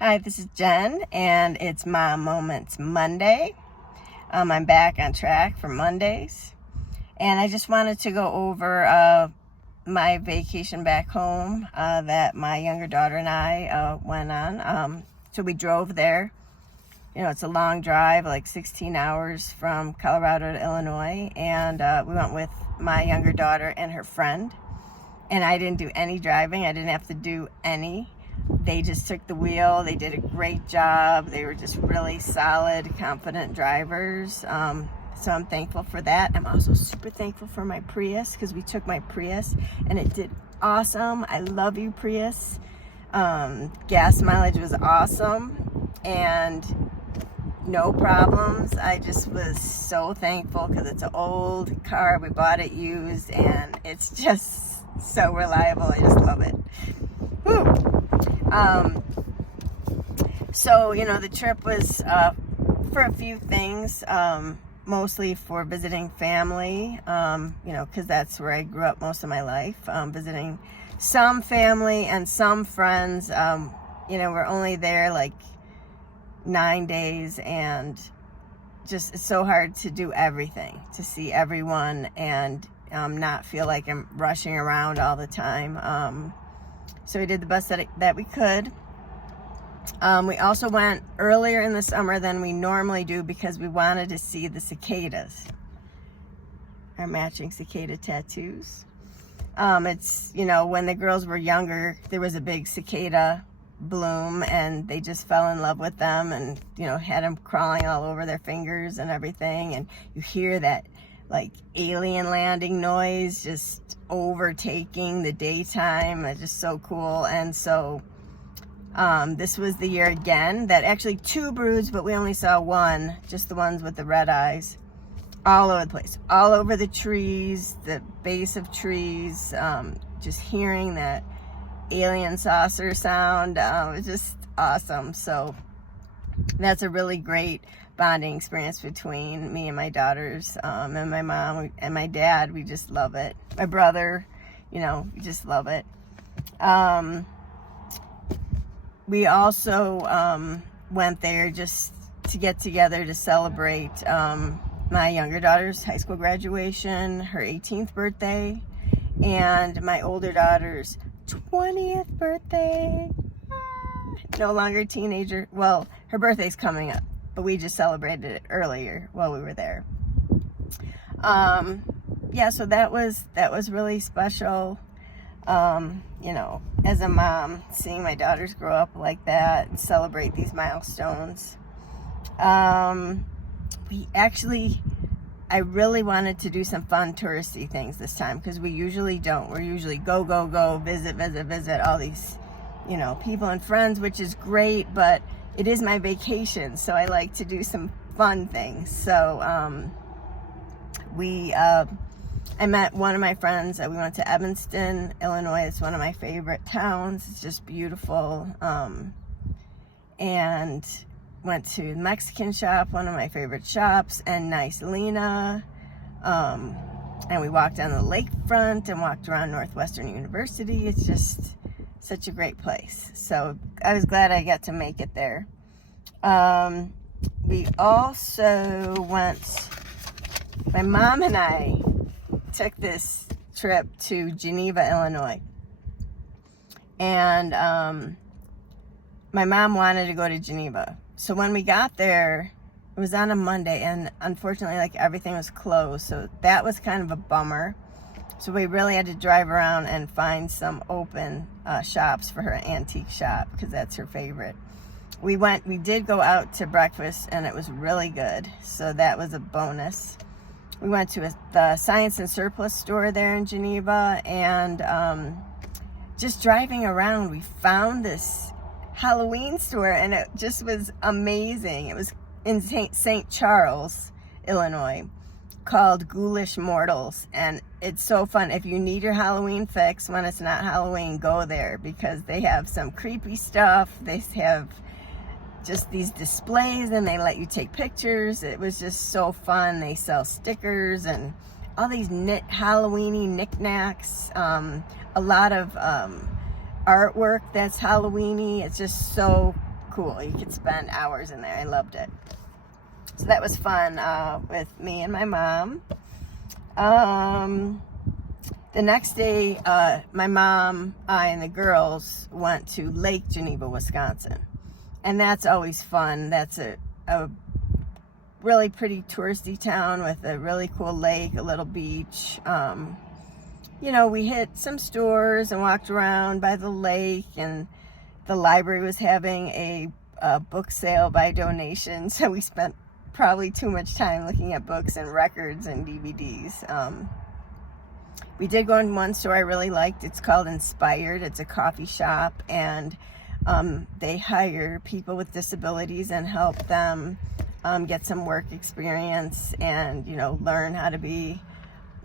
Hi, this is Jen, and it's Mom Moments Monday. I'm back on track for Mondays, and I just wanted to go over my vacation back home that my younger daughter and I went on. So we drove there. You know, it's a long drive, like 16 hours from Colorado to Illinois, and we went with my younger daughter and her friend. And I didn't do any driving. I didn't have to do any. They just took the wheel. They did a great job. They were just really solid, confident drivers. So I'm thankful for that. I'm also super thankful for my Prius, because we took my Prius and it did awesome. I love you, Prius. Gas mileage was awesome and no problems. I just was so thankful because it's an old car. We bought it used and it's just so reliable. I just love it. Woo. So, you know, the trip was for a few things, mostly for visiting family, you know, because that's where I grew up most of my life, visiting some family and some friends. You know, we're only there like 9 days, and just it's so hard to do everything, to see everyone and not feel like I'm rushing around all the time. So we did the best that we could. We also went earlier in the summer than we normally do because we wanted to see the cicadas, our matching cicada tattoos. It's, you know, when the girls were younger, there was a big cicada bloom and they just fell in love with them, and, you know, had them crawling all over their fingers and everything. And you hear that like alien landing noise just overtaking the daytime. It's just so cool. And so this was the year again that actually 2 broods, but we only saw one, just the ones with the red eyes, all over the place, all over the trees, the base of trees, just hearing that alien saucer sound. It's just awesome. So that's a really great bonding experience between me and my daughters, and my mom and my dad. We just love it. My brother, you know, we just love it. We also went there just to get together to celebrate my younger daughter's high school graduation, her 18th birthday, and my older daughter's 20th birthday. No longer a teenager. Well, her birthday's coming up, but we just celebrated it earlier while we were there. Yeah, so that was really special. You know, as a mom, seeing my daughters grow up like that and celebrate these milestones. I really wanted to do some fun touristy things this time, because we usually don't. We're usually go, visit all these, you know, people and friends, which is great, but it is my vacation, so I like to do some fun things. So I met one of my friends. We went to Evanston, Illinois. It's one of my favorite towns. It's just beautiful. And went to the Mexican shop, one of my favorite shops, and Nice Lena. And we walked down the lakefront and walked around Northwestern University. It's just such a great place. So I was glad I got to make it there. We also went, my mom and I took this trip to Geneva, Illinois. And my mom wanted to go to Geneva. So when we got there, it was on a Monday, and unfortunately, like, everything was closed. So that was kind of a bummer. So we really had to drive around and find some open shops for her antique shop, because that's her favorite. We did go out to breakfast, and it was really good. So that was a bonus. We went to the Science and Surplus store there in Geneva, and just driving around, we found this Halloween store, and it just was amazing. It was in St. Charles, Illinois, called Ghoulish Mortals, and it's so fun. If you need your Halloween fix when it's not Halloween, go there, because they have some creepy stuff. They have just these displays, and they let you take pictures. It was just so fun. They sell stickers and all these Halloween-y knickknacks, a lot of artwork that's Halloween-y. It's just so cool. You could spend hours in there. I loved it. So that was fun with me and my mom. The next day, my mom, I, and the girls went to Lake Geneva, Wisconsin. And that's always fun. That's a really pretty touristy town with a really cool lake, a little beach. You know, we hit some stores and walked around by the lake, and the library was having a book sale by donation, so we spent probably too much time looking at books and records and DVDs. We did go in one store I really liked. It's called Inspired. It's a coffee shop, and they hire people with disabilities and help them get some work experience and, you know, learn how to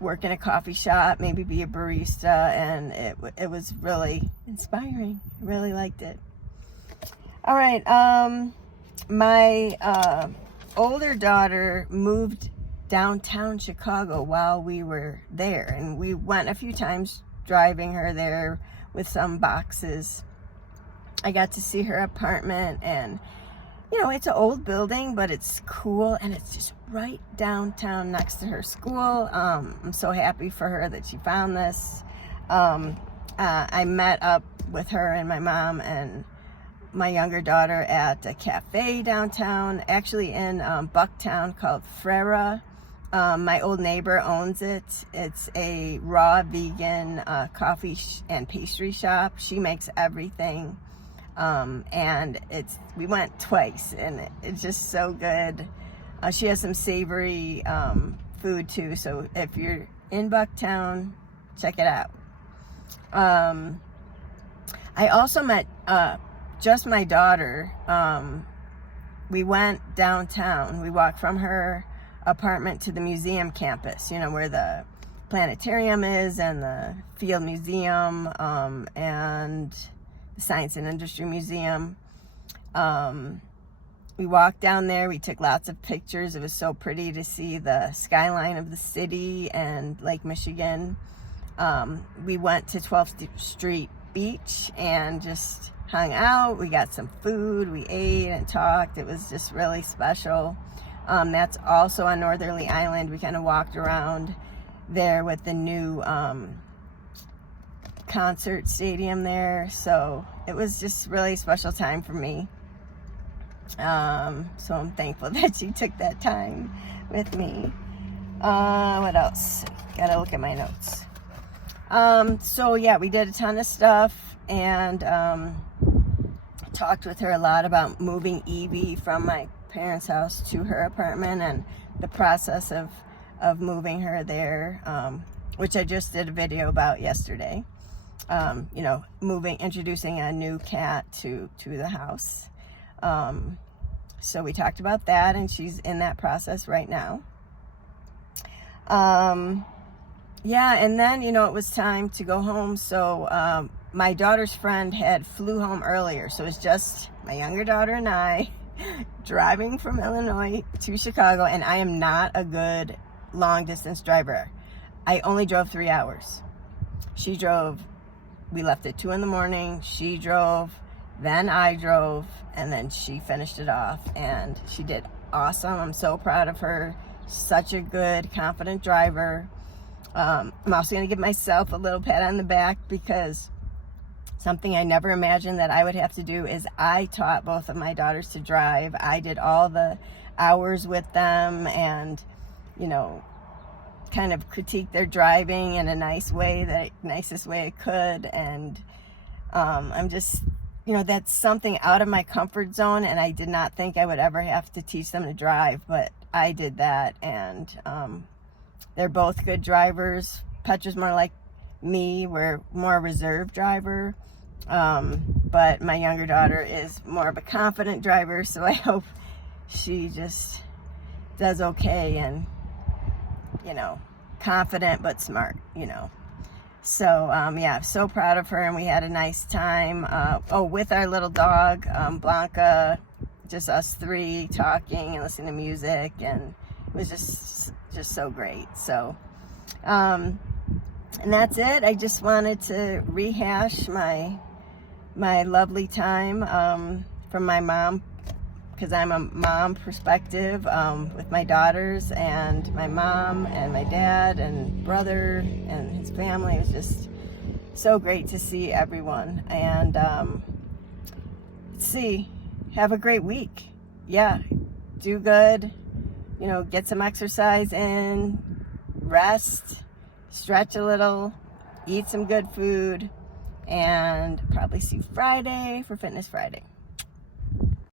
work in a coffee shop, maybe be a barista, and it was really inspiring. I really liked it. All right, my older daughter moved downtown Chicago while we were there, and we went a few times driving her there with some boxes. I got to see her apartment, and you know, it's an old building, but it's cool, and it's just right downtown next to her school. I'm so happy for her that she found this. I met up with her and my mom and my younger daughter at a cafe downtown, actually in Bucktown, called Frera. My old neighbor owns it. It's a raw vegan coffee and pastry shop. She makes everything. And we went twice, and it's just so good. She has some savory food too, so if you're in Bucktown, check it out. I also met just my daughter. We went downtown. We walked from her apartment to the museum campus, you know, where the planetarium is and the field museum, and the Science and Industry Museum. We walked down there. We took lots of pictures. It was so pretty to see the skyline of the city and Lake Michigan. We went to 12th Street Beach and just hung out. We got some food. We ate and talked. It was just really special. That's also on Northerly Island. We kind of walked around there with the new concert stadium there, so it was just really a special time for me. So I'm thankful that she took that time with me. What else? Gotta look at my notes. So yeah, we did a ton of stuff, and talked with her a lot about moving Evie from my parents' house to her apartment and the process of moving her there, which I just did a video about yesterday. You know, introducing a new cat to the house. So we talked about that, and she's in that process right now. Yeah, and then, you know, it was time to go home. So my daughter's friend flew home earlier, so it's just my younger daughter and I driving from Illinois to Chicago, and I am not a good long distance driver. I only drove 3 hours. She drove. We left at 2 in the morning. She drove, then I drove, and then she finished it off, and she did awesome. I'm so proud of her. Such a good, confident driver. I'm also going to give myself a little pat on the back, because something I never imagined that I would have to do is I taught both of my daughters to drive. I did all the hours with them, and, you know, kind of critique their driving in a nice way, the nicest way I could. And I'm just, you know, that's something out of my comfort zone, and I did not think I would ever have to teach them to drive, but I did that. And they're both good drivers. Petra's more like me. We're more reserved driver, but my younger daughter is more of a confident driver, so I hope she just does okay, and, you know, confident but smart, you know. So yeah, so proud of her, and we had a nice time with our little dog, Blanca, just us three talking and listening to music, and it was just so great. So and that's it. I just wanted to rehash my lovely time from my mom, because I'm a mom perspective, with my daughters and my mom and my dad and brother and his family. It was just so great to see everyone. And have a great week. Yeah, do good, get some exercise in, rest, stretch a little, eat some good food, and probably see Friday for Fitness Friday.